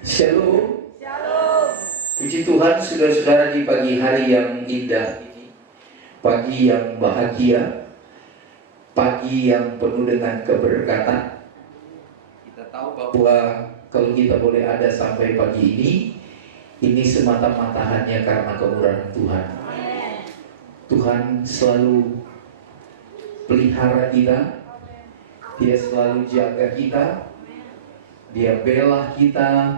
Shalom. Shalom. Puji Tuhan, saudara-saudara, di pagi hari yang indah ini, pagi yang bahagia, pagi yang penuh dengan keberkatan. Kita tahu bahwa kalau kita boleh ada sampai pagi ini semata-mata hanya karena kemurahan Tuhan. Tuhan selalu pelihara kita, Dia selalu jaga kita, Dia bela kita,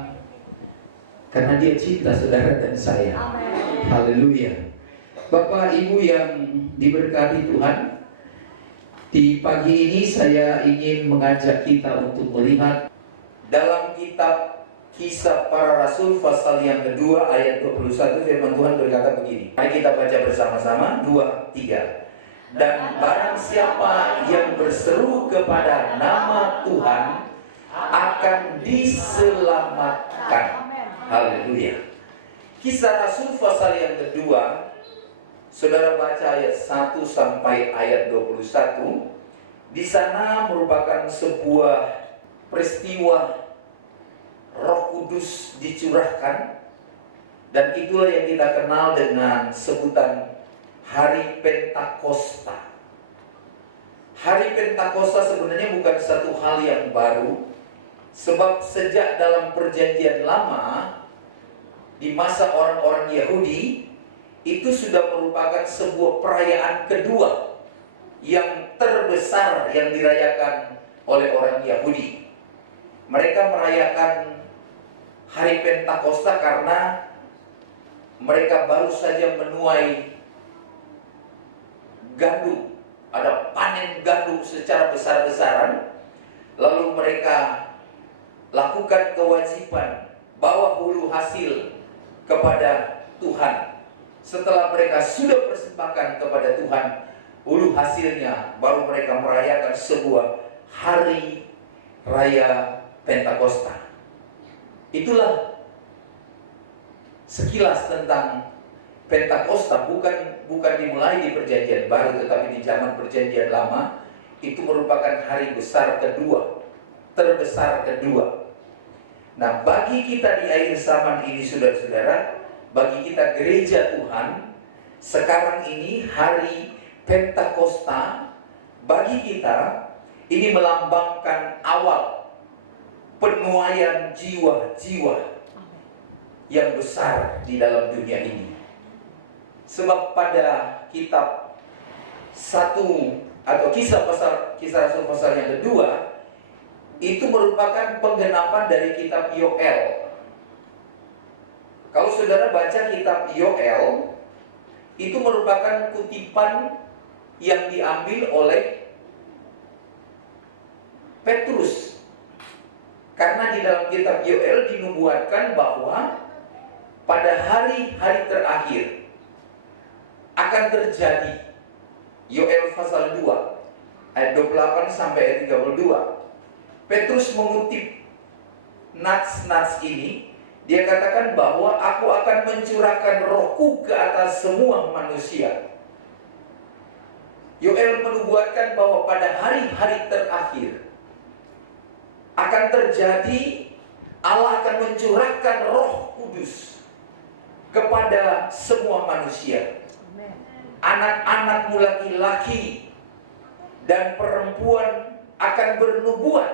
karena Dia cinta saudara dan saya. Haleluya. Bapak Ibu yang diberkati Tuhan, di pagi ini saya ingin mengajak kita untuk melihat dalam kitab Kisah Para Rasul pasal yang kedua ayat 21, firman Tuhan berkata begini. Mari kita baca bersama-sama, 2, 3. Dan barang siapa yang berseru kepada nama Tuhan akan diselamatkan. Haleluya. Kisah Rasul pasal yang kedua, saudara baca ayat 1 sampai ayat 21. Di sana merupakan sebuah peristiwa Roh Kudus dicurahkan, dan itulah yang kita kenal dengan sebutan Hari Pentakosta. Hari Pentakosta sebenarnya bukan satu hal yang baru, sebab sejak dalam perjanjian lama, di masa orang-orang Yahudi, itu sudah merupakan sebuah perayaan kedua yang terbesar yang dirayakan oleh orang Yahudi. Mereka merayakan Hari Pentakosta karena mereka baru saja menuai gandum. Ada panen gandum secara besar-besaran. Lalu mereka lakukan kewajiban bawa hulu hasil kepada Tuhan. Setelah mereka sudah persembahkan kepada Tuhan hulu hasilnya, baru mereka merayakan sebuah hari raya Pentakosta. Itulah sekilas tentang Pentakosta. Bukan dimulai di perjanjian baru, tetapi di zaman perjanjian lama. Itu merupakan hari besar kedua, terbesar kedua. Nah, bagi kita di akhir zaman ini, saudara-saudara, bagi kita gereja Tuhan, sekarang ini hari Pentakosta bagi kita ini melambangkan awal penuaian jiwa-jiwa yang besar di dalam dunia ini. Sebab pada kitab 1 atau kisah Rasul pasal yang kedua, itu merupakan penggenapan dari kitab Yoel. Kalau saudara baca kitab Yoel, itu merupakan kutipan yang diambil oleh Petrus. Karena di dalam kitab Yoel dinubuatkan bahwa pada hari-hari terakhir akan terjadi. Yoel pasal 2 ayat 28 sampai ayat 32. Petrus mengutip nats ini. Dia katakan bahwa aku akan mencurahkan rohku ke atas semua manusia. Yoel menubuatkan bahwa pada hari-hari terakhir akan terjadi, Allah akan mencurahkan Roh Kudus kepada semua manusia. Anak-anakmu laki-laki dan perempuan akan bernubuat.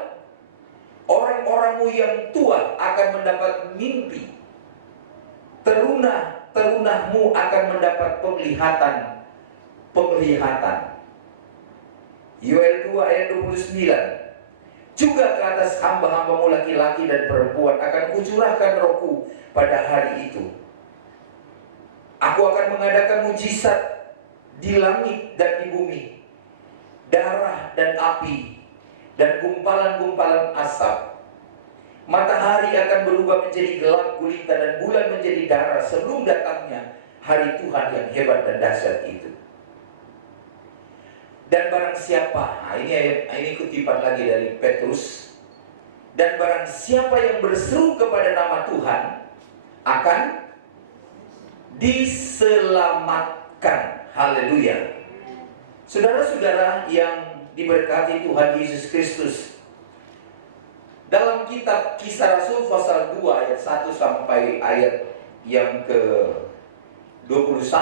Orang-orangmu yang tua akan mendapat mimpi. Teruna-terunahmu akan mendapat penglihatan. Yoel 2 ayat 29. Juga ke atas hamba-hambamu laki-laki dan perempuan akan kucurahkan rohku pada hari itu. Aku akan mengadakan mujizat di langit dan di bumi, darah dan api, dan gumpalan-gumpalan asap. Matahari akan berubah menjadi gelap gulita dan bulan menjadi darah sebelum datangnya hari Tuhan yang hebat dan dahsyat itu. Dan barang siapa, ini kutipan lagi dari Petrus. Dan barang siapa yang berseru kepada nama Tuhan akan diselamatkan. Haleluya. Saudara-saudara yang diberkati Tuhan Yesus Kristus, Dalam kitab Kisah Rasul pasal 2 ayat 1 sampai ayat yang ke-21,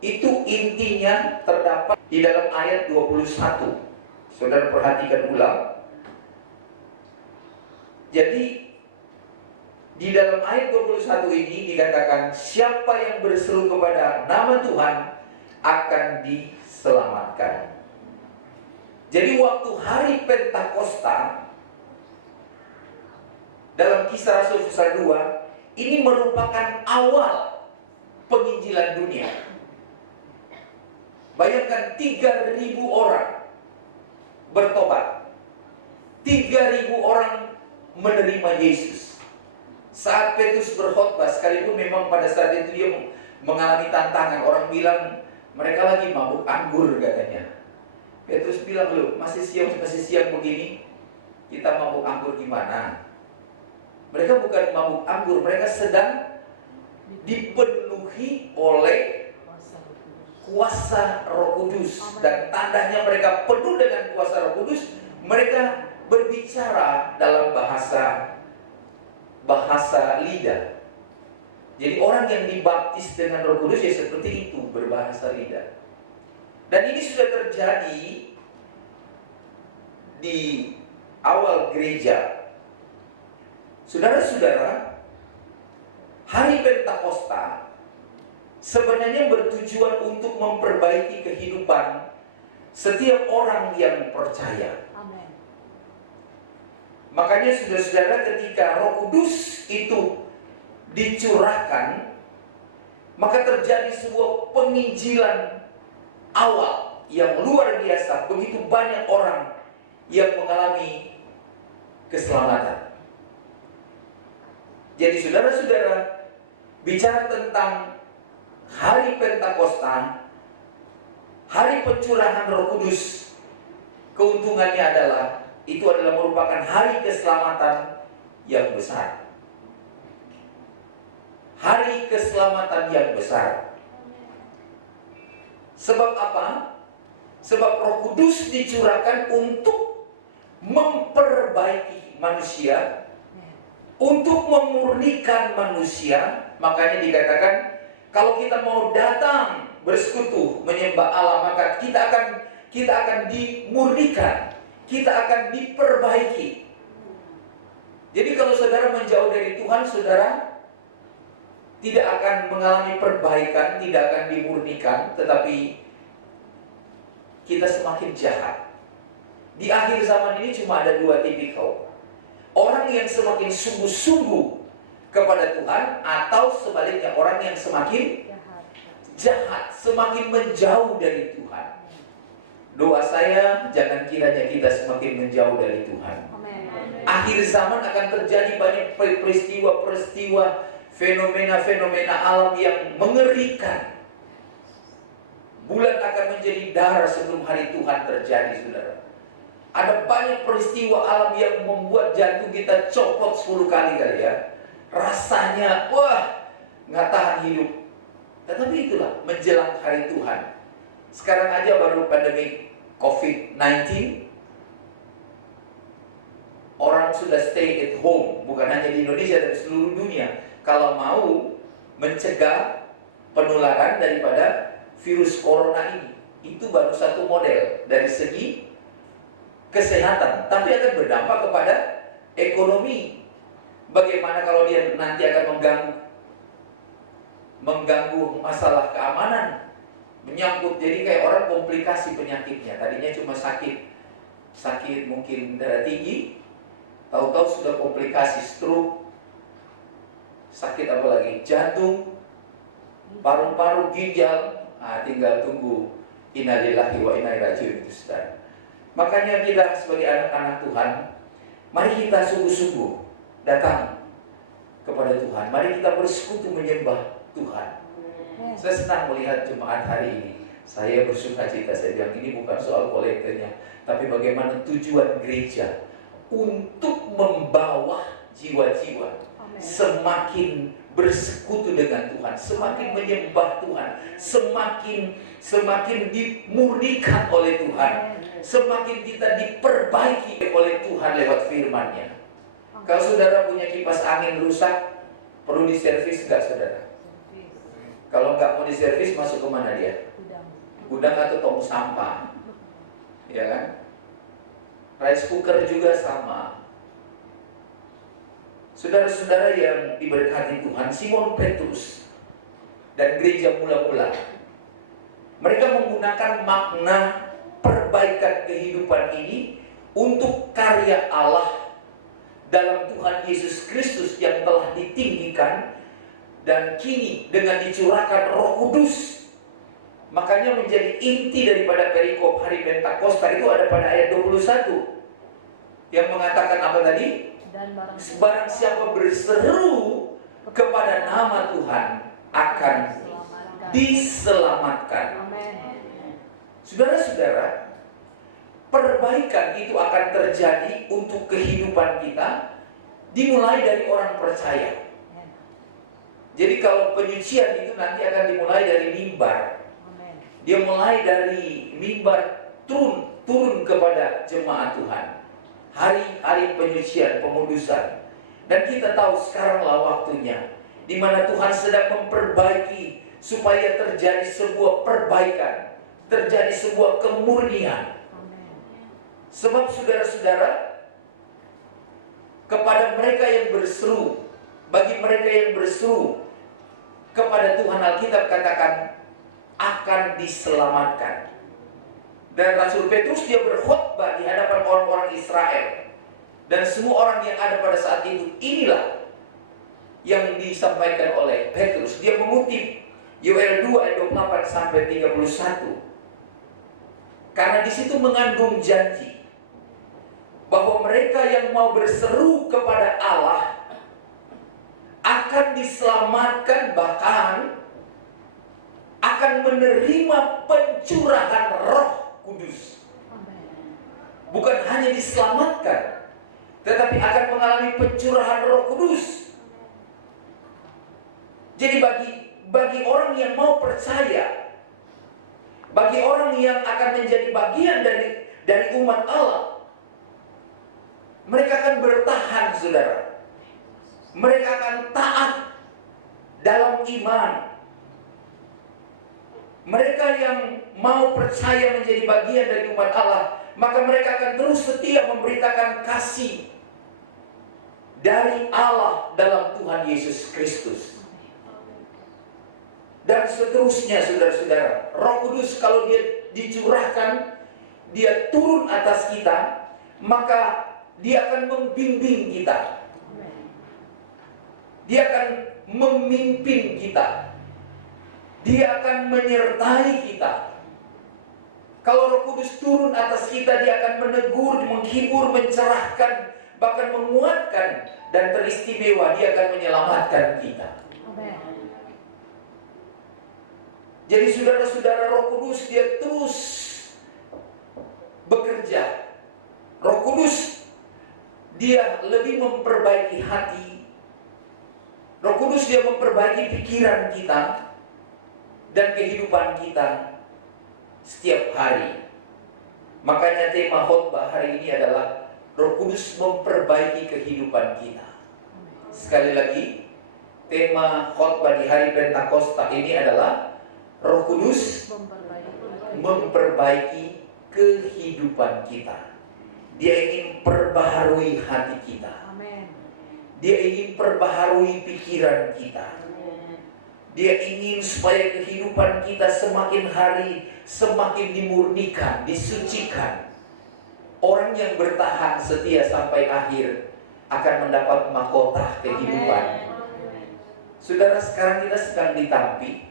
itu intinya terdapat di dalam ayat 21. Saudara perhatikan ulang. Jadi di dalam ayat 21 ini dikatakan, siapa yang berseru kepada nama Tuhan akan diselamatkan. Jadi waktu hari Pentakosta dalam Kisah Rasul pasal 2, ini merupakan awal penginjilan dunia. Bayangkan 3.000 orang bertobat, 3.000 orang menerima Yesus. Saat Petrus berkhotbah, sekalipun memang pada saat itu dia mengalami tantangan. Orang bilang mereka lagi mabuk anggur katanya. Petrus bilang, loh masih siang begini, kita mabuk anggur gimana? Mereka bukan mabuk anggur, mereka sedang dipenuhi oleh kuasa Roh Kudus. Dan tandanya mereka penuh dengan kuasa Roh Kudus, mereka berbicara dalam bahasa lidah. Jadi orang yang dibaptis dengan Roh Kudus ya seperti itu, berbahasa lidah. Dan ini sudah terjadi di awal gereja. Saudara-saudara, hari Pentakosta sebenarnya bertujuan untuk memperbaiki kehidupan setiap orang yang percaya. Amen. Makanya saudara-saudara, ketika Roh Kudus itu dicurahkan, maka terjadi sebuah penginjilan awal yang luar biasa. Begitu banyak orang yang mengalami keselamatan. Jadi saudara-saudara, bicara tentang hari Pentakosta, hari pencurahan Roh Kudus, keuntungannya adalah itu adalah merupakan hari keselamatan yang besar. Hari keselamatan yang besar. Sebab apa? Sebab Roh Kudus dicurahkan untuk memperbaiki manusia, untuk memurnikan manusia. Makanya dikatakan, kalau kita mau datang bersekutu menyembah Allah, maka kita akan dimurnikan, kita akan diperbaiki. Jadi kalau saudara menjauh dari Tuhan, saudara tidak akan mengalami perbaikan, tidak akan dimurnikan, tetapi kita semakin jahat. Di akhir zaman ini cuma ada dua tipikal. Orang yang semakin sungguh-sungguh kepada Tuhan, atau sebaliknya orang yang semakin jahat, semakin menjauh dari Tuhan. Doa saya, jangan kiranya kita semakin menjauh dari Tuhan. Akhir zaman akan terjadi banyak peristiwa-peristiwa, fenomena-fenomena alam yang mengerikan. Bulan akan menjadi darah sebelum hari Tuhan terjadi, saudara. Ada banyak peristiwa alam yang membuat jantung kita copot 10 kali ya. Rasanya, wah, nggak tahan hidup. Tetapi itulah menjelang hari Tuhan. Sekarang aja baru pandemi COVID-19, orang sudah stay at home, bukan hanya di Indonesia tapi seluruh dunia. Kalau mau mencegah penularan daripada virus corona ini, itu baru satu model dari segi kesehatan, tapi akan berdampak kepada ekonomi. Bagaimana kalau dia nanti akan mengganggu masalah keamanan, menyangkut, jadi kayak orang komplikasi penyakitnya. Tadinya cuma sakit mungkin darah tinggi, tahu-tahu sudah komplikasi stroke, sakit apa lagi, jantung, paru-paru, ginjal. Tinggal tunggu innalillahi wa inna ilaihi raji'un itu, saudara. Makanya kita sebagai anak-anak Tuhan, mari kita sungguh-sungguh datang kepada Tuhan. Mari kita bersekutu menyembah Tuhan. Saya senang melihat jemaat hari ini. Saya bersuka cita, saya bilang ini bukan soal kolektornya, tapi bagaimana tujuan gereja untuk membawa jiwa-jiwa. semakin bersekutu dengan Tuhan, semakin menyembah Tuhan, semakin dimurnikan oleh Tuhan, semakin kita diperbaiki oleh Tuhan lewat firman-Nya. Kalau saudara punya kipas angin rusak, perlu diservis nggak saudara? Kalau nggak mau diservis, masuk ke mana dia? Gudang atau tong sampah, ya kan? Rice cooker juga sama. Saudara-saudara yang diberkati Tuhan, Simon Petrus dan gereja mula-mula, mereka menggunakan makna perbaikan kehidupan ini untuk karya Allah dalam Tuhan Yesus Kristus yang telah ditinggikan dan kini dengan dicurahkan Roh Kudus. Makanya menjadi inti daripada perikop hari Pentakosta itu ada pada ayat 21 yang mengatakan apa tadi? Dan barang siapa berseru kepada nama Tuhan akan diselamatkan. Saudara-saudara, perbaikan itu akan terjadi untuk kehidupan kita dimulai dari orang percaya. Jadi kalau penyucian itu nanti akan dimulai dari mimbar. Dia mulai dari mimbar turun kepada jemaat Tuhan. Hari-hari penyucian, pengudusan. Dan kita tahu sekaranglah waktunya di mana Tuhan sedang memperbaiki supaya terjadi sebuah perbaikan, terjadi sebuah kemurnian. Sebab saudara-saudara, kepada mereka yang berseru, bagi mereka yang berseru kepada Tuhan, Alkitab katakan akan diselamatkan. Dan Rasul Petrus dia berkhotbah di hadapan orang-orang Israel. Dan semua orang yang ada pada saat itu, inilah yang disampaikan oleh Petrus. Dia mengutip Yoel 2 ayat 28 sampai 31. Karena di situ mengandung janji bahwa mereka yang mau berseru kepada Allah akan diselamatkan, bahkan akan menerima pencurahan Roh Kudus. Bukan hanya diselamatkan, tetapi akan mengalami pencurahan Roh Kudus. Jadi bagi orang yang mau percaya, bagi orang yang akan menjadi bagian dari umat Allah, mereka akan bertahan, saudara. Mereka akan taat dalam iman. Mereka yang mau percaya menjadi bagian dari umat Allah, maka mereka akan terus setia memberitakan kasih dari Allah dalam Tuhan Yesus Kristus. Dan seterusnya, saudara-saudara, Roh Kudus kalau dia dicurahkan, dia turun atas kita, maka dia akan membimbing kita. Dia akan memimpin kita. Dia akan menyertai kita. Kalau Roh Kudus turun atas kita, dia akan menegur, menghibur, mencerahkan, bahkan menguatkan, dan teristimewa dia akan menyelamatkan kita. Jadi saudara-saudara, Roh Kudus dia terus bekerja. Roh Kudus dia lebih memperbaiki hati. Roh Kudus dia memperbaiki pikiran kita dan kehidupan kita setiap hari. Makanya tema khotbah hari ini adalah Roh Kudus memperbaiki kehidupan kita. Sekali lagi, tema khotbah di hari Pentakosta ini adalah Roh Kudus memperbaiki kehidupan kita. Dia ingin perbaharui hati kita. Dia ingin perbaharui pikiran kita. Dia ingin supaya kehidupan kita semakin hari semakin dimurnikan, disucikan. Orang yang bertahan setia sampai akhir akan mendapat mahkota kehidupan. Saudara, sekarang kita sedang ditampi.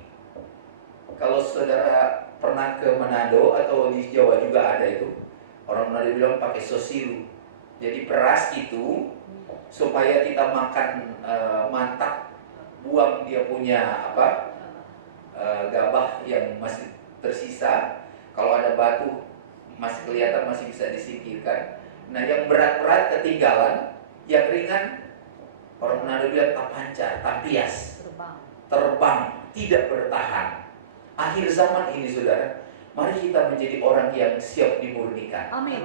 Kalau saudara pernah ke Manado atau di Jawa juga ada itu, orang Manado bilang pakai sosiru. Jadi beras itu supaya kita makan mantap, buang dia punya gabah yang masih tersisa. Kalau ada batu masih kelihatan, masih bisa disingkirkan. Nah, yang berat-berat ketinggalan, yang ringan Orang Manado bilang tapancar, tapias, terbang, tidak bertahan. Akhir zaman ini saudara, mari kita menjadi orang yang siap dimurnikan. Amin.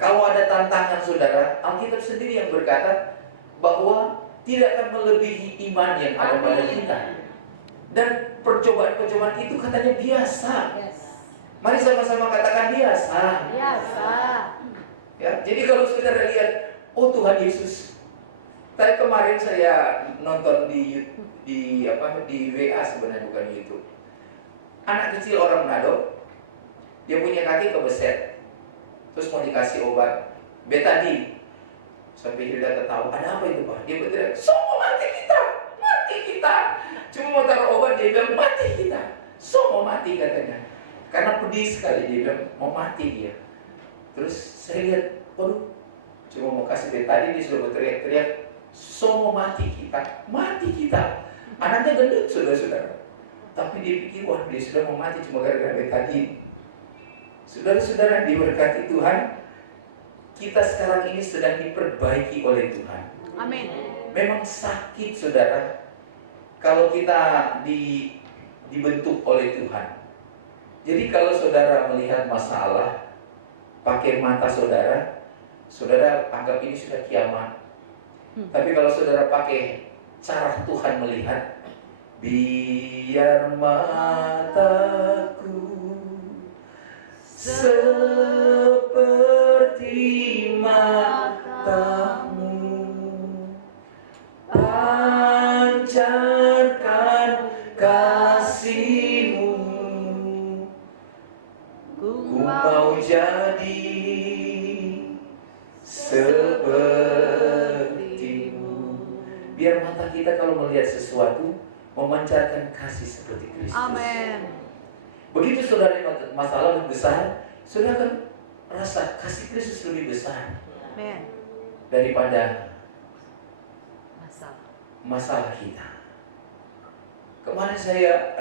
Kalau ada tantangan saudara, Alkitab sendiri yang berkata bahwa tidak akan melebihi iman yang ada pada kita. Dan percobaan-percobaan itu katanya biasa. Yes. Mari sama-sama katakan biasa. Biasa. Ya, jadi kalau saudara lihat, oh Tuhan Yesus. Tadi kemarin saya nonton di WA sebenarnya, bukan YouTube. Anak kecil orang Manado, dia punya kaki kebeset, terus mau dikasih obat betadine. Sampai Hilda ketawa, ada apa itu Pak? Dia berteriak, semua mati kita, mati kita. Cuma mau taruh obat, dia bilang mati kita, semua mati katanya. Karena pedih sekali, dia bilang mau mati dia. Terus saya lihat, waduh, cuma mau kasih betadine, dia sudah berteriak-teriak, semua mati kita, mati kita. Anaknya gendut saudara-saudara, tapi dia pikir, wah dia sudah mau mati cuma gara-gara betadine. Saudara-saudara diberkati Tuhan, kita sekarang ini sedang diperbaiki oleh Tuhan. Amin. Memang sakit saudara, kalau kita dibentuk oleh Tuhan. Jadi kalau saudara melihat masalah pakai mata saudara, saudara anggap ini sudah kiamat. Tapi kalau saudara pakai cara Tuhan melihat, biar mataku seperti matamu, pancarkan kasih-Mu, ku mau jadi seperti-Mu. Biar mata kita kalau melihat sesuatu memancarkan kasih seperti Kristus. Amin. Begitu saudara masalah besar, saudara akan rasa kasih Kristus lebih besar. Amin. Daripada Masalah. kita. Kemarin saya,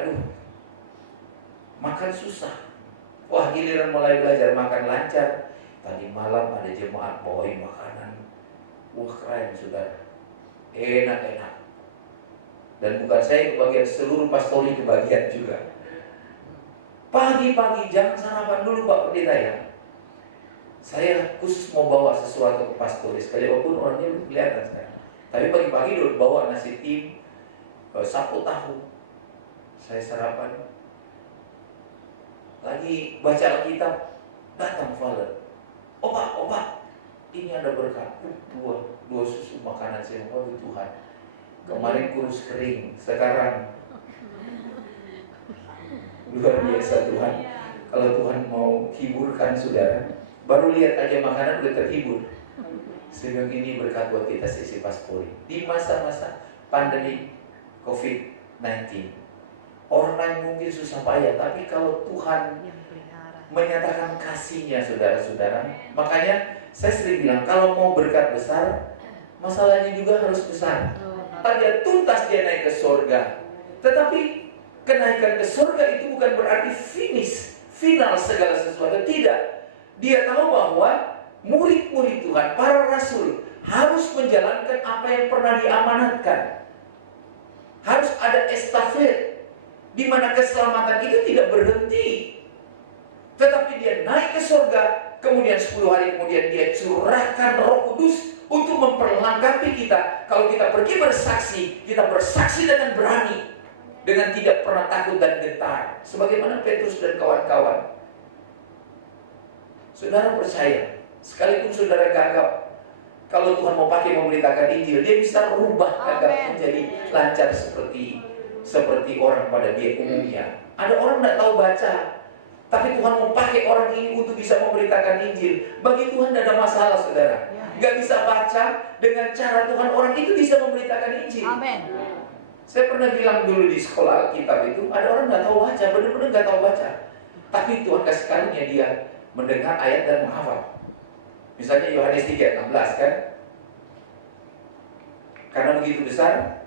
makan susah. Wah, giliran mulai belajar makan lancar. Tadi malam ada jemaat bawain makanan. Wah, keren saudara. Enak-enak. Dan bukan saya kebagian, seluruh pastori kebagian juga. Pagi-pagi jangan sarapan dulu Pak Pendeta ya. Saya khusus mau bawa sesuatu ke pastori, sekalipun orangnya belum kelihatan sekarang. Tapi pagi-pagi dulu bawa nasi tim, sapu tahu. Saya sarapan. Lagi baca Alkitab, datang Father. Opa, ini ada berkat. Dua susu makanan saya, waduh Tuhan. Kemarin kurus kering, sekarang luar biasa Tuhan. Kalau Tuhan mau hiburkan saudara, baru lihat aja makanan udah terhibur. Sehingga ini berkat buat kita sesi pastori. Di masa-masa pandemi COVID-19, orang mungkin susah payah, tapi kalau Tuhan menyatakan kasih-Nya saudara-saudara, makanya saya sering bilang kalau mau berkat besar, masalahnya juga harus besar. Dia tuntas dia naik ke surga. Tetapi kenaikan ke surga itu bukan berarti final segala sesuatu. Tidak. Dia tahu bahwa murid-murid Tuhan, para rasul, harus menjalankan apa yang pernah diamanatkan. Harus ada estafet, di mana keselamatan itu tidak berhenti. Tetapi dia naik ke surga, kemudian 10 hari kemudian dia curahkan Roh Kudus untuk memperlengkapi kita. Kalau kita pergi bersaksi, kita bersaksi dengan berani, dengan tidak pernah takut dan gentar, sebagaimana Petrus dan kawan-kawan. Saudara percaya, sekalipun saudara gagap, kalau Tuhan mau pakai memberitakan Injil, dia bisa rubah gagap menjadi lancar seperti orang pada dia umumnya. Ada orang tidak tahu baca, tapi Tuhan mau pakai orang ini untuk bisa memberitakan Injil. Bagi Tuhan tidak ada masalah saudara. Gak bisa baca, dengan cara Tuhan orang itu bisa memberitakan Injil. Amin. Saya pernah bilang dulu di sekolah Alkitab itu, ada orang gak tahu baca, benar-benar gak tahu baca, tapi Tuhan kasih karunia dia mendengar ayat dan menghafal. Misalnya Yohanes 3:16 kan, karena begitu besar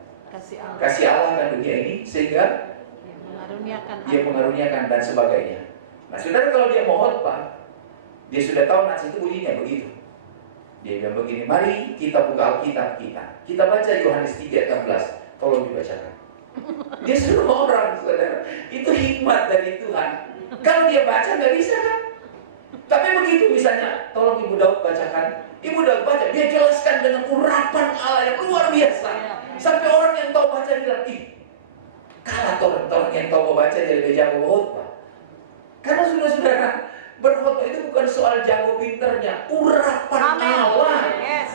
kasih Allah kan dunia ini, sehingga dia mengaruniakan dan sebagainya. Nah saudara, kalau dia mau khotbah, dia sudah tahu nats itu bunyinya begitu. Dia bilang begini, mari kita buka Alkitab kita. Kita baca Yohanes 3:16. Tolong dibacakan. Dia suruh orang, saudara. Itu hikmat dari Tuhan. Kalau dia baca nggak bisa kan? Tapi begitu misalnya, tolong Ibu Daud bacakan. Ibu Daud baca, dia jelaskan dengan urapan Allah yang luar biasa. Sampai orang yang tahu baca bilang, ih, kalah orang yang tahu baca jadi lebih jago khotbah. Karena saudara-saudara, berkhotbah itu bukan soal jago pinternya, urapan Allah. Yes.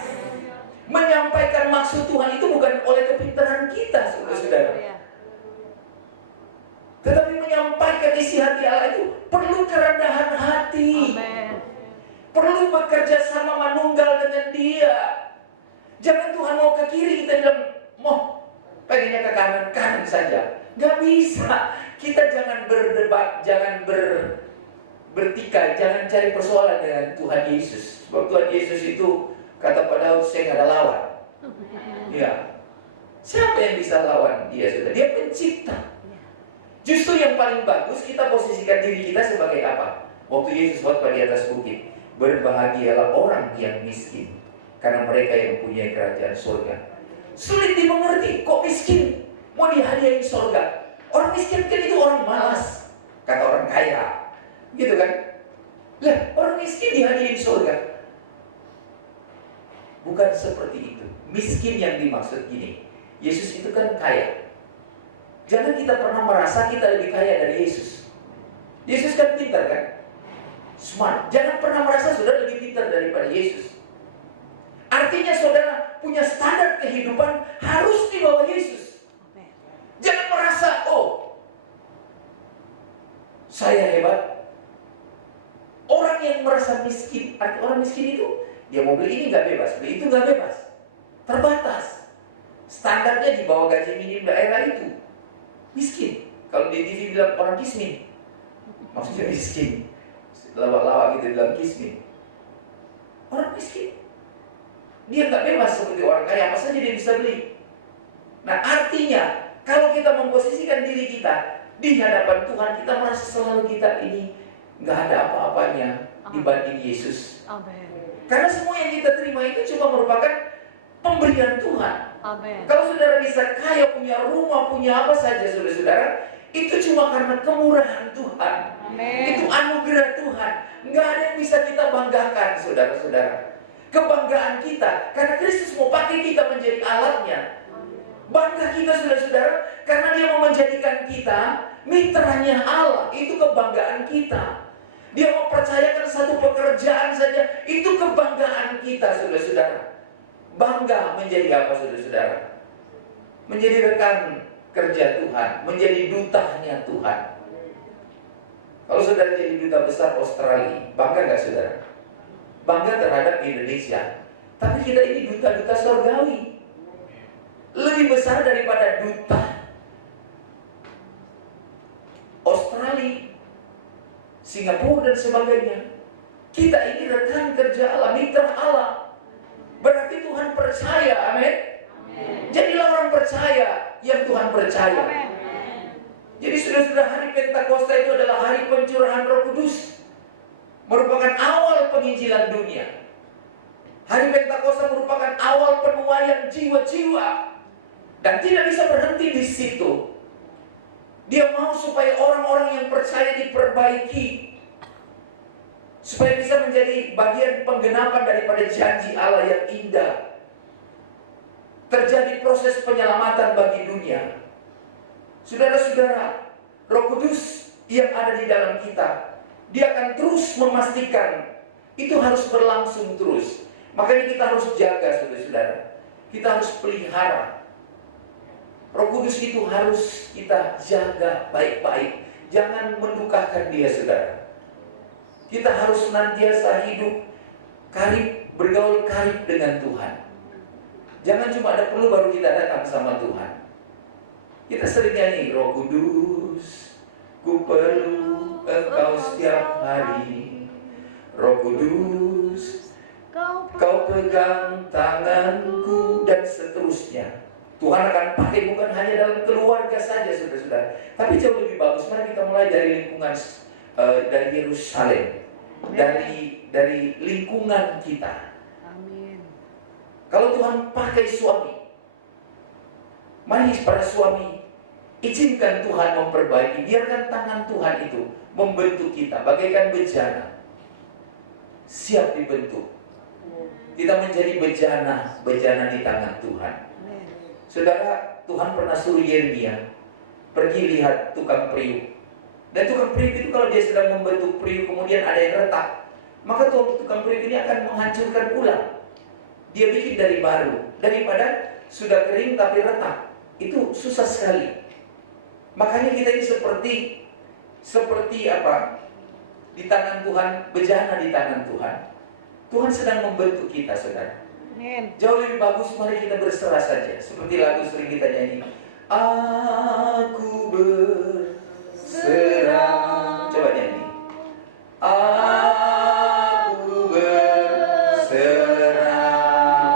Menyampaikan maksud Tuhan itu bukan oleh kepintaran kita, saudara-saudara. Tetapi menyampaikan isi hati Allah itu perlu kerendahan hati. Amen. Perlu bekerja sama manunggal dengan Dia. Jangan Tuhan mau ke kiri, kita bilang, mau pengennya ke kanan, kanan saja. Gak bisa. Kita jangan berdebat, jangan bertikai, jangan cari persoalan dengan Tuhan Yesus. Sebab Tuhan Yesus itu kata Pak Daud, saya gak ada lawan. Ya. Siapa yang bisa lawan Dia sudah? Dia pencipta. Justru yang paling bagus kita posisikan diri kita sebagai apa? Waktu Yesus khotbah di atas bukit, berbahagialah orang yang miskin, karena mereka yang punya kerajaan surga. Sulit dimengerti, kok miskin mau dihadiahin surga? Orang miskin kan itu orang malas, kata orang kaya, gitu kan? Lah, orang miskin dihadiahin surga. Bukan seperti itu. Miskin yang dimaksud gini, Yesus itu kan kaya. Jangan kita pernah merasa kita lebih kaya dari Yesus. Yesus kan pintar kan? Smart. Jangan pernah merasa saudara lebih pintar daripada Yesus. Artinya saudara punya standar kehidupan harus di bawah Yesus. Jangan merasa, oh, saya hebat. Orang yang merasa miskin, orang miskin itu dia mau beli ini nggak bebas, beli itu nggak bebas, terbatas. Standarnya di bawah gaji minim daerah itu. Miskin. Kalau di TV bilang orang kismin, maksudnya miskin. Lawak-lawak gitu bilang kismin. Orang miskin, dia nggak bebas seperti orang kaya. Apa saja dia bisa beli. Nah artinya, kalau kita memposisikan diri kita di hadapan Tuhan, kita merasa selalu kita ini nggak ada apa-apanya dibanding Yesus. Amen. Karena semua yang kita terima itu cuma merupakan pemberian Tuhan. Amen. Kalau saudara bisa kaya, punya rumah, punya apa saja, saudara-saudara, itu cuma karena kemurahan Tuhan. Amen. Itu anugerah Tuhan. Nggak ada yang bisa kita banggakan, saudara-saudara. Kebanggaan kita, karena Kristus mau pakai kita menjadi alatnya. Bangga kita, saudara-saudara, karena Dia mau menjadikan kita mitranya Allah. Itu kebanggaan kita. Dia mau percayakan satu pekerjaan saja, itu kebanggaan kita, saudara-saudara. Bangga menjadi apa, saudara-saudara? Menjadi rekan kerja Tuhan, menjadi dutanya Tuhan. Kalau saudara jadi duta besar Australia, bangga nggak saudara? Bangga terhadap Indonesia. Tapi kita ini duta-duta surgawi, lebih besar daripada duta Australia, Singapura dan sebagainya. Kita ini rekan kerja Allah, mitra Allah. Berarti Tuhan percaya, amin. Jadilah orang percaya yang Tuhan percaya. Amen. Jadi sudah hari Pentakosta itu adalah hari pencurahan Roh Kudus, merupakan awal penginjilan dunia. Hari Pentakosta merupakan awal penuaian jiwa-jiwa, dan tidak bisa berhenti di situ. Dia mau supaya orang-orang yang percaya diperbaiki, supaya bisa menjadi bagian penggenapan daripada janji Allah yang indah. Terjadi proses penyelamatan bagi dunia. Saudara-saudara, Roh Kudus yang ada di dalam kita, Dia akan terus memastikan itu harus berlangsung terus. Makanya kita harus jaga, saudara-saudara. Kita harus pelihara. Roh Kudus itu harus kita jaga baik-baik. Jangan mendukakan Dia, saudara. Kita harus senantiasa hidup karib, bergaul karib dengan Tuhan. Jangan cuma ada perlu baru kita datang sama Tuhan. Kita sering nyanyi, Roh Kudus, ku perlu Engkau setiap hari. Roh Kudus, Kau pegang tanganku, dan seterusnya. Tuhan akan pakai bukan hanya dalam keluarga saja, saudara-saudara, tapi jauh lebih bagus. Mari kita mulai dari lingkungan, dari Yerusalem, dari lingkungan kita. Kalau Tuhan pakai suami, mari para suami, izinkan Tuhan memperbaiki. Biarkan tangan Tuhan itu membentuk kita bagaikan bejana, siap dibentuk. Kita menjadi bejana di tangan Tuhan. Saudara, Tuhan pernah suruh Yeremia pergi lihat tukang periuk. Dan tukang periuk itu kalau dia sedang membentuk periuk kemudian ada yang retak, maka tukang periuk ini akan menghancurkan ulang. Dia bikin dari baru, daripada sudah kering tapi retak. Itu susah sekali. Makanya kita ini seperti apa? Di tangan Tuhan, bejana di tangan Tuhan. Tuhan sedang membentuk kita, saudara. Jauh lebih bagus, mari kita berserah saja. Seperti lagu sering kita nyanyi, aku berserah. Coba nyanyi. Aku berserah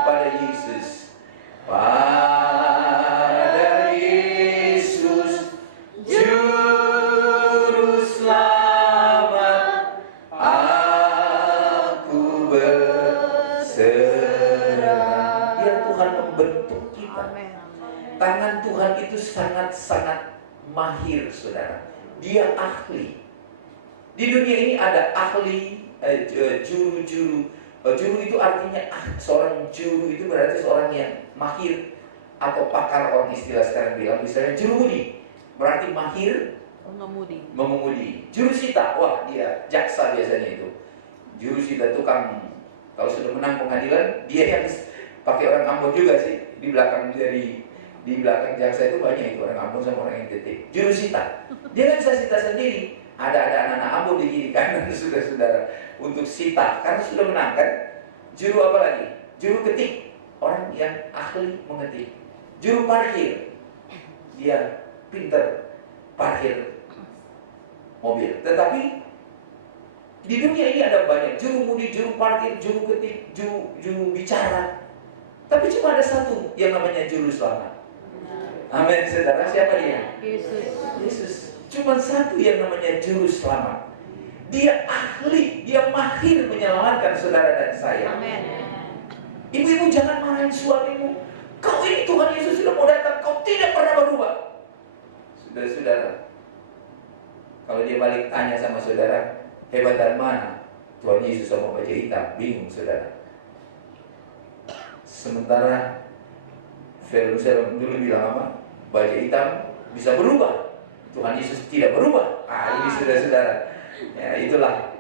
pada Yesus. Pada Yesus, Juru Selamat. Aku berserah. Biar Tuhan membentuk kita. Tangan Tuhan itu sangat-sangat mahir, saudara. Dia ahli. Di dunia ini ada ahli, juru-juru. Juru itu artinya seorang juru itu berarti seorang yang mahir atau pakar, orang istilah sekarang bilang. Misalnya jurumudi berarti mahir mengemudi. Jurusita, wah dia jaksa biasanya itu. Jurusita tukang, kalau sudah menang pengadilan dia yang pakai orang Ambon juga sih. Di belakang jaksa itu banyak itu orang Ambon sama orang NTT. Jurusita, dia kan bisa sita sendiri. Ada anak-anak Ambon di kiri kanan saudara-saudara untuk sita karena sudah menang kan. Juru apa lagi? Juru ketik, orang yang ahli mengetik. Juru parkir, dia pinter parkir mobil. Tetapi di dunia ini ada banyak juru mudi, juru parkir, juru ketik, juru bicara. Tapi cuma ada satu yang namanya juru selamat. Amin, saudara. Siapa dia? Yesus. Cuma satu yang namanya juru selamat. Dia ahli, dia mahir menyelamatkan saudara dan saya. Amin. Ibu-ibu jangan marahin suamimu. Kau ini Tuhan Yesus sudah mau datang, kau tidak pernah berubah. Saudara-saudara, kalau dia balik tanya sama saudara, hebatan mana Tuhan Yesus sama baju hitam? Bingung saudara. Sementara film dulu bilang apa? Baju hitam bisa berubah, Tuhan Yesus tidak berubah. Ini saudara-saudara. Ya itulah.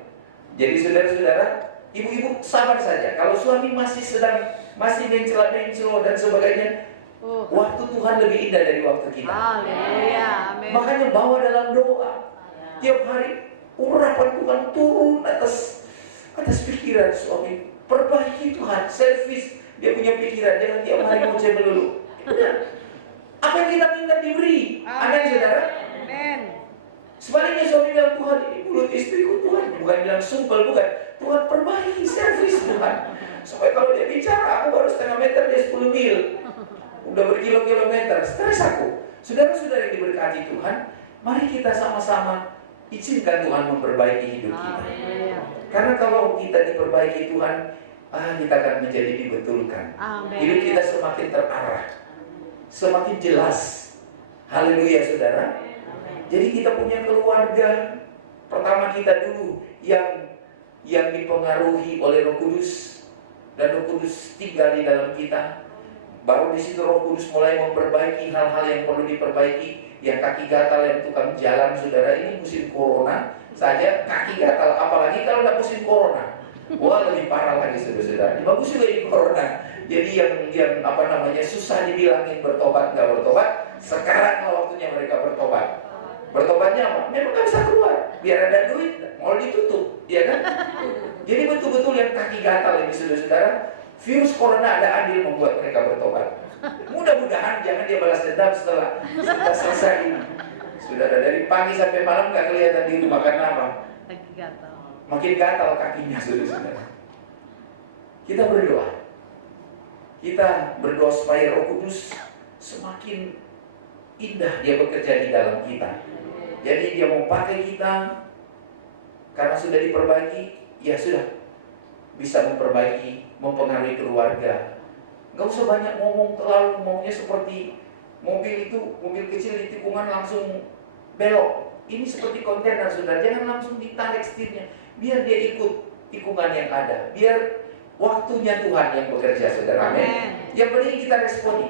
Jadi saudara-saudara, ibu-ibu sabar saja. Kalau suami masih mencela dan sebagainya, waktu Tuhan lebih indah dari waktu kita. Haleluya. Amin. Makanya bawa dalam doa. Tiap hari urapan Tuhan turun atas pikiran suami. Perbaiki Tuhan, servis dia punya pikiran, jangan tiap hari ngoceh melulu. Benar. Apa yang kita minta diberi. Amin, saudara. Amin. Sebaliknya suami bilang, Tuhan ini mulut istriku Tuhan. Bukan bilang sumpel, bukan. Tuhan perbaiki servis Tuhan. Supaya kalau dia bicara, aku baru setengah meter, dia 10 mil. Udah berkilo-kilometer, stres aku. Saudara-saudara yang diberkati Tuhan, mari kita sama-sama izinkan Tuhan memperbaiki hidup kita. Karena kalau kita diperbaiki Tuhan, kita akan menjadi dibetulkan. Amin. Hidup kita semakin terarah, semakin jelas. Haleluya, saudara. Jadi kita punya keluarga. Pertama kita dulu yang dipengaruhi oleh Roh Kudus, dan Roh Kudus tinggal di dalam kita. Baru di situ Roh Kudus mulai memperbaiki hal-hal yang perlu diperbaiki. Yang kaki gatal, yang tukang jalan, saudara, ini musim corona saja kaki gatal, apalagi kalau tidak musim corona. Wah, lebih parah lagi saudara-saudara. Bagus juga ini corona. Jadi yang susah dibilangin bertobat nggak bertobat, sekarang waktunya mereka bertobat. Bertobatnya apa? Memang nggak bisa keluar, biar ada duit, mau ditutup, ya kan? Jadi betul-betul yang kaki gatal ini saudara-saudara, virus corona ada andil membuat mereka bertobat. Mudah-mudahan jangan dia balas dendam setelah selesai ini. Saudara, dari pagi sampai malam nggak kelihatan di rumah karena apa? Lagi gatal. Makin gatal kakinya saudara-saudara. Kita berdoa. Kita berdoa supaya Roh Kudus semakin indah dia bekerja di dalam kita. Jadi dia mau pakai kita karena sudah diperbaiki, ya sudah bisa memperbaiki, mempengaruhi keluarga, Nggak usah banyak ngomong, terlalu maunya seperti mobil itu, mobil kecil di tikungan langsung belok. Ini seperti kontainer, saudara. Jangan langsung ditarik setirnya. Biar dia ikut tikungan yang ada. Biar waktunya Tuhan yang bekerja, saudara. Amin. Yang penting kita responi.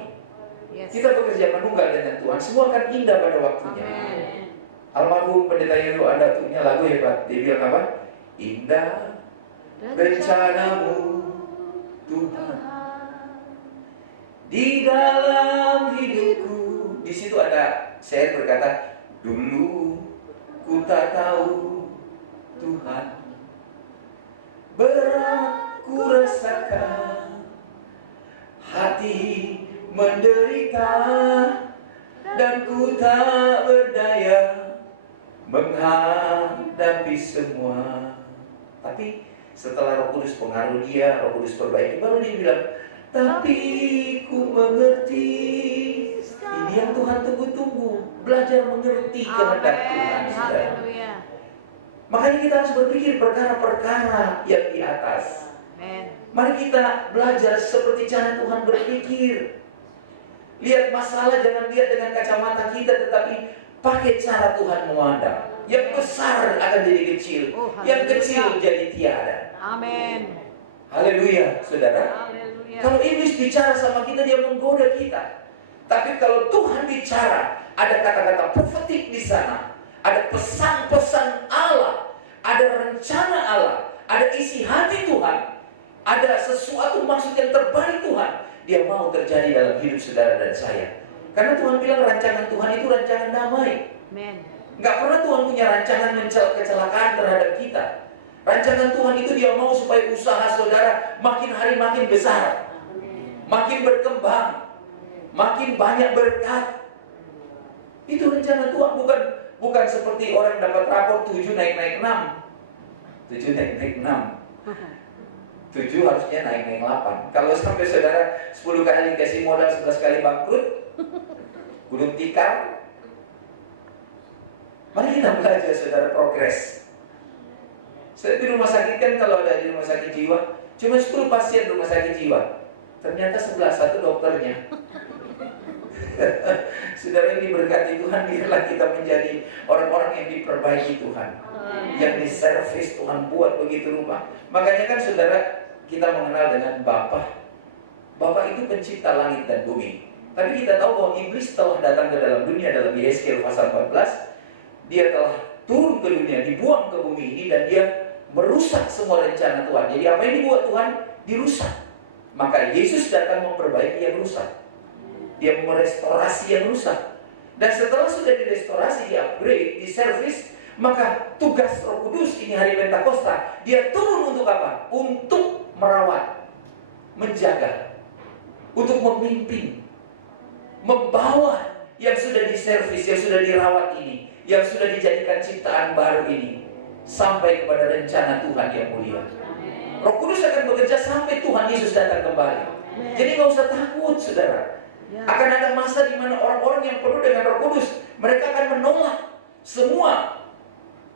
Yes. Kita bekerja menunggal dengan Tuhan. Semua akan indah pada waktunya. Amen. Almarhum Pendeta Yelu ada punya lagu hebat. Dia bilang apa? Indah rencanamu Tuhan di dalam hidupku. Di situ ada saya berkata, dulu ku tak tahu Tuhan, berat ku rasakan, hati menderita, dan ku tak berdaya menghadapi semua. Tapi setelah Roh Kudus pengaruh dia, Roh Kudus perbaiki, baru dia bilang, tapi ku mengerti. Ini yang Tuhan tunggu-tunggu. Belajar mengerti kehendak Tuhan, saudara. Makanya kita harus berpikir perkara-perkara yang di atas. Mari kita belajar seperti cara Tuhan berpikir. Lihat masalah jangan lihat dengan kacamata kita, tetapi pakai cara Tuhan memandang. Yang besar akan jadi kecil, yang kecil jadi tiada. Amin. Haleluya, saudara. Haleluya. Kalau iblis bicara sama kita, dia menggoda kita. Tapi kalau Tuhan bicara, ada kata-kata profetik di sana, ada pesan-pesan Allah, ada rencana Allah, ada isi hati Tuhan, ada sesuatu maksud yang terbaik Tuhan. Dia mau terjadi dalam hidup saudara dan saya. Karena Tuhan bilang rancangan Tuhan itu rancangan damai. Amen. Nggak pernah Tuhan punya rancangan kecelakaan terhadap kita. Rancangan Tuhan itu dia mau supaya usaha saudara makin hari makin besar, makin berkembang, makin banyak berkat. Itu rencana Tuhan, bukan seperti orang dapat rapor 7 naik 6. 7 naik 6. 7 harusnya naik 8. Kalau sampai saudara 10 kali kasih modal 11 kali bangkrut, gulung tikar. Mari kita belajar saudara progres. Saya di rumah sakit kan, kalau ada di rumah sakit jiwa cuma 10 pasien rumah sakit jiwa, ternyata 11 satu dokternya. Saudara yang diberkati Tuhan, biarlah kita menjadi orang-orang yang diperbaiki Tuhan, yang diservis Tuhan buat begitu rupa. Makanya kan saudara, kita mengenal dengan Bapa. Bapa itu pencipta langit dan bumi. Tapi kita tahu bahwa iblis telah datang ke dalam dunia. Dalam Yesaya pasal 14, dia telah turun ke dunia, dibuang ke bumi ini, dan dia merusak semua rencana Tuhan. Jadi apa yang dibuat Tuhan dirusak. Maka Yesus datang memperbaiki yang rusak. Dia merestorasi yang rusak. Dan setelah sudah direstorasi, di-upgrade, di-service, maka tugas Roh Kudus ini hari Pentakosta, dia turun untuk apa? Untuk merawat, menjaga, untuk memimpin, membawa yang sudah diservis, yang sudah dirawat ini, yang sudah dijadikan ciptaan baru ini, sampai kepada rencana Tuhan yang mulia. Roh Kudus akan bekerja sampai Tuhan Yesus datang kembali. Jadi nggak usah takut, saudara. Akan ada masa di mana orang-orang yang penuh dengan Roh Kudus, mereka akan menolak semua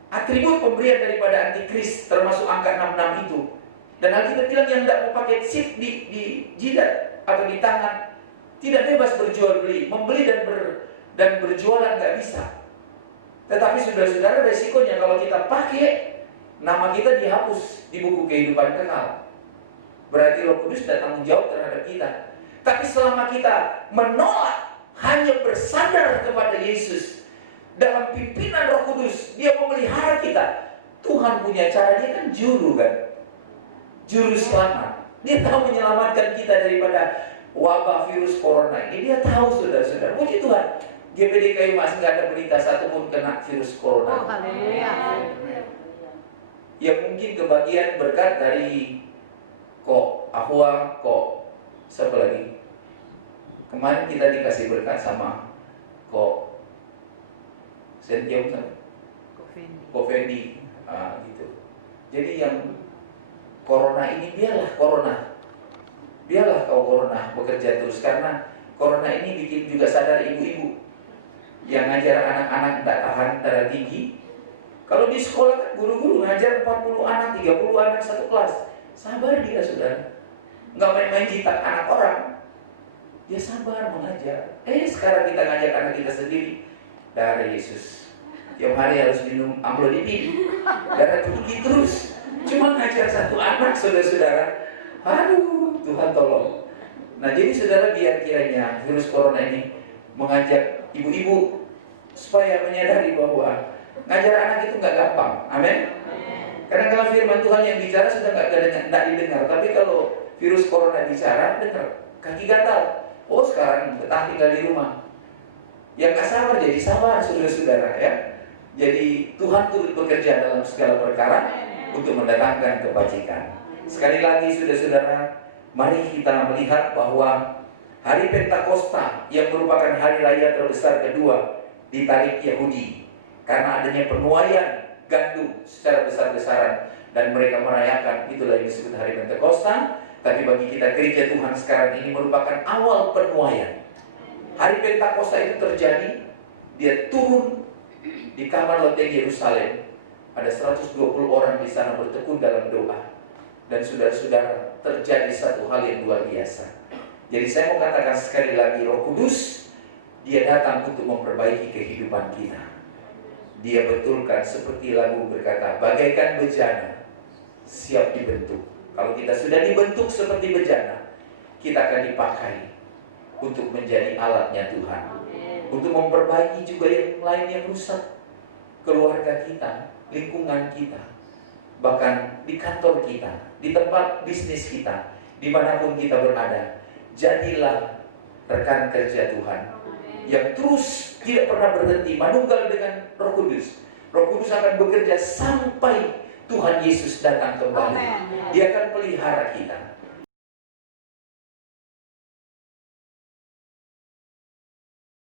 atribut pemberian daripada antikris, termasuk angka 66 itu. Dan Alkitab bilang yang tidak mau pakai chip di jidat atau di tangan, tidak bebas berjual beli, membeli dan berjualan nggak bisa. Tetapi saudara-saudara, resikonya kalau kita pakai, nama kita dihapus di buku kehidupan kekal. Berarti Roh Kudus tidak tanggung jawab terhadap kita. Tapi selama kita menolak, hanya bersandar kepada Yesus dalam pimpinan Roh Kudus, dia memelihara kita. Tuhan punya cara, dia kan juru kan, juru selamat. Dia tahu menyelamatkan kita daripada wabah virus corona ini. Dia tahu, saudara-saudara. Puji Tuhan, GPD Kayu Mas nggak ada berita satu pun kena virus corona. Oh, haleluya. Ya mungkin kebagian berkat dari Ahwa, siapa lagi? Kemarin kita dikasih berkat sama Sentiom, Fendi, gitu. Jadi yang corona ini, biarlah kau corona bekerja terus, karena corona ini bikin juga sadar ibu-ibu yang ngajar anak-anak tidak tahan darah tinggi. Kalau di sekolah kan guru-guru ngajar 40 anak, 30 anak satu kelas. Sabar dia, saudara. Nggak main-main jitak anak orang. Dia sabar mengajar. Sekarang kita ngajak anak kita sendiri. Darah Yesus. Tiap hari harus minum amlodipin. Darah tinggi terus. Cuma ngajar satu anak, saudara-saudara. Aduh, Tuhan tolong. Nah, jadi saudara, biar kiranya virus corona ini mengajak ibu-ibu supaya menyadari bahwa ngajar anak itu nggak gampang. Amin. Karena kalau firman Tuhan yang bicara sudah nggak didengar. Tapi kalau virus corona bicara, dengar. Kaki gatal. Oh, sekarang betah tinggal di rumah. Yang nggak sabar jadi sabar, saudara-saudara ya. Jadi Tuhan turut bekerja dalam segala perkara untuk mendatangkan kebajikan. Sekali lagi, saudara-saudara, mari kita melihat bahwa hari Pentakosta yang merupakan hari raya terbesar kedua di tarikh Yahudi, karena adanya penuaian gandum secara besar-besaran dan mereka merayakan, itulah yang disebut hari Pentakosta. Tapi bagi kita gereja Tuhan sekarang ini merupakan awal penuaian. Hari Pentakosta itu terjadi, dia turun di kamar loteng Yerusalem. Ada 120 orang di sana bertekun dalam doa. Dan saudara-saudara, terjadi satu hal yang luar biasa. Jadi saya mau katakan sekali lagi, Roh Kudus, dia datang untuk memperbaiki kehidupan kita. Dia betulkan seperti lagu berkata, bagaikan bejana siap dibentuk. Kalau kita sudah dibentuk seperti bejana, kita akan dipakai untuk menjadi alatnya Tuhan. Untuk memperbaiki juga yang lain yang rusak. Keluarga kita, lingkungan kita, bahkan di kantor kita, di tempat bisnis kita, dimanapun kita berada. Jadilah rekan kerja Tuhan yang terus tidak pernah berhenti manunggal dengan Roh Kudus. Roh Kudus akan bekerja sampai Tuhan Yesus datang kembali. Dia akan pelihara kita.